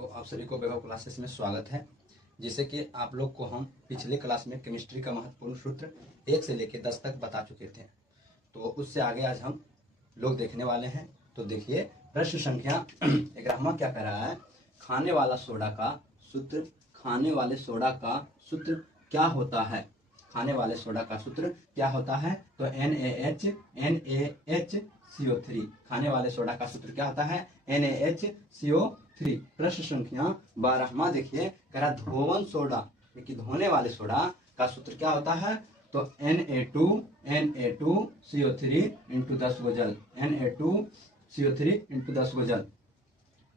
तो आप सभी को वैभव क्लासेस में स्वागत है। जिसे कि आप लोग को हम पिछले क्लास में केमिस्ट्री का महत्वपूर्ण सूत्र 1 से लेकर 10 तक बता चुके थे। तो उससे आगे आज हम लोग देखने वाले हैं। तो देखिए प्रश्न संख्या 11वां क्या कह रहा है, खाने वाला सोडा का सूत्र, खाने वाले सोडा का सूत्र क्या होता है। खाने वाले सोडा का सूत्र क्या होता है, तो NaHCO3। खाने वाले सोडा का सूत्र क्या होता है, NaHCO3। प्रश्न संख्या 12वां देखिए कह रहा धोवन सोडा, कि धोने वाले सोडा का सूत्र क्या होता है, तो Na2CO3 इंटू 10 गो जल, Na2CO3 इंटू 10 गो जल।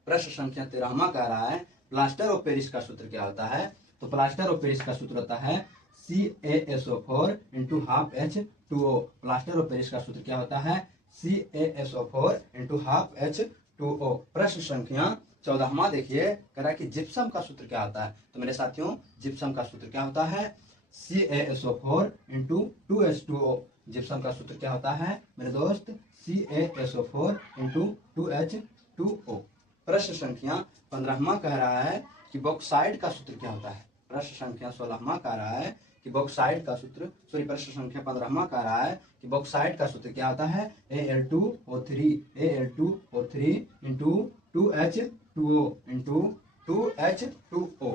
प्रश्न संख्या 13वां कह रहा है प्लास्टर ऑफ पेरिस का सूत्र क्या होता है, तो प्लास्टर ऑफ पेरिस का सूत्र होता है CaSO4 into half H2O। Plaster of Paris का सूत्र क्या होता है, CaSO4 इंटू हाफ H2O। प्रश्न संख्या 14वां देखिए कह रहा है कि जिप्सम का सूत्र क्या होता है, तो मेरे साथियों जिप्सम का सूत्र क्या होता है, CaSO4 इंटू 2H2O। जिप्सम का सूत्र क्या होता है मेरे दोस्त, CaSO4 इंटू 2H2O। प्रश्न संख्या 15वां कह रहा है कि बॉक्साइड का सूत्र क्या होता है। प्रश्न संख्या 16वां कह रहा है कि बॉक्साइड का सूत्र, प्रश्न संख्या 15वां कह रहा है कि बॉक्साइड का सूत्र क्या होता है, Al2O3 into 2H2O into 2H2O।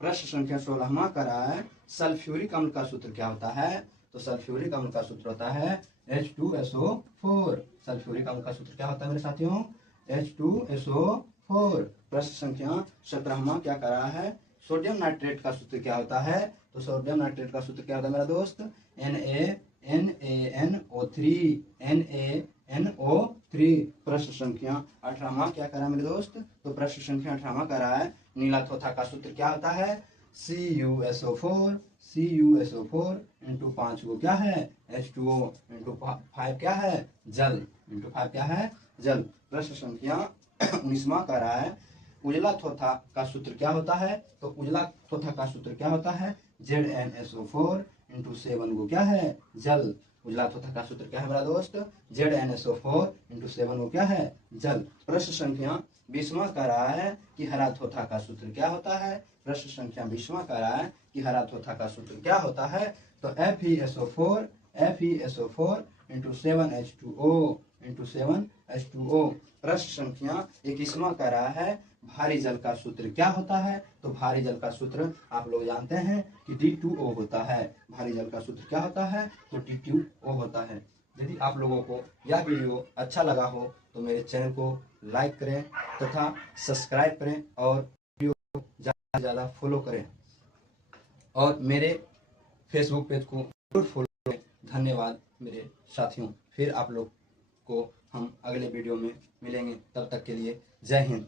प्रश्न संख्या 16वां कह रहा है सल्फ्यूरिक अम्ल का सूत्र क्या होता है, तो सल्फ्यूरिक अम्ल का सूत्र होता है H2SO4। सल्फ्यूरिक अम्ल का सूत्र क्या होता है मेरे साथियों, H2SO4। प्रश्न संख्या 17वां क्या कर रहा है, सोडियम नाइट्रेट का सूत्र क्या होता है, तो सोडियम नाइट्रेट का सूत्र क्या होता है मेरा दोस्त, NaNO3। प्रश्न संख्या 18वां क्या कर रहा है मेरे दोस्त, तो प्रश्न संख्या 18वां कर रहा है नीला थोथा का सूत्र क्या होता है, CuSO4 इंटू 5 को क्या है H2O इंटू 5 क्या है जल, इंटू 5 क्या है जल। प्रश्न संख्या 19वां कह रहा है उजला थोथा का सूत्र क्या होता है, तो उजला थोथा का सूत्र क्या होता है ZnSO4 इंटू 7 को क्या है जल। उजला थोथा का सूत्र क्या है मेरा दोस्त, ZnSO4 इंटू 7 को क्या है जल। प्रश्न संख्या 20वां कह रहा है कि हरा थोथा का सूत्र क्या होता है। प्रश्न संख्या 20वां कह रहा है कि हरा थोथा का सूत्र क्या होता है, तो FeSO4 इंटू 7H2O। प्रश्न संख्या 21वां कह रहा है भारी जल का सूत्र क्या होता है, तो भारी जल का सूत्र आप लोग जानते हैं कि D2O होता है। भारी जल का सूत्र क्या होता है, तो D2O होता है। यदि आप लोगों को यह वीडियो अच्छा लगा हो तो मेरे चैनल को लाइक करें तथा सब्सक्राइब करें और वीडियो को ज़्यादा से ज़्यादा फॉलो करें और मेरे फेसबुक पेज को जरूर फॉलो करें। धन्यवाद मेरे साथियों। फिर आप लोग को हम अगले वीडियो में मिलेंगे, तब तक के लिए जय हिंद।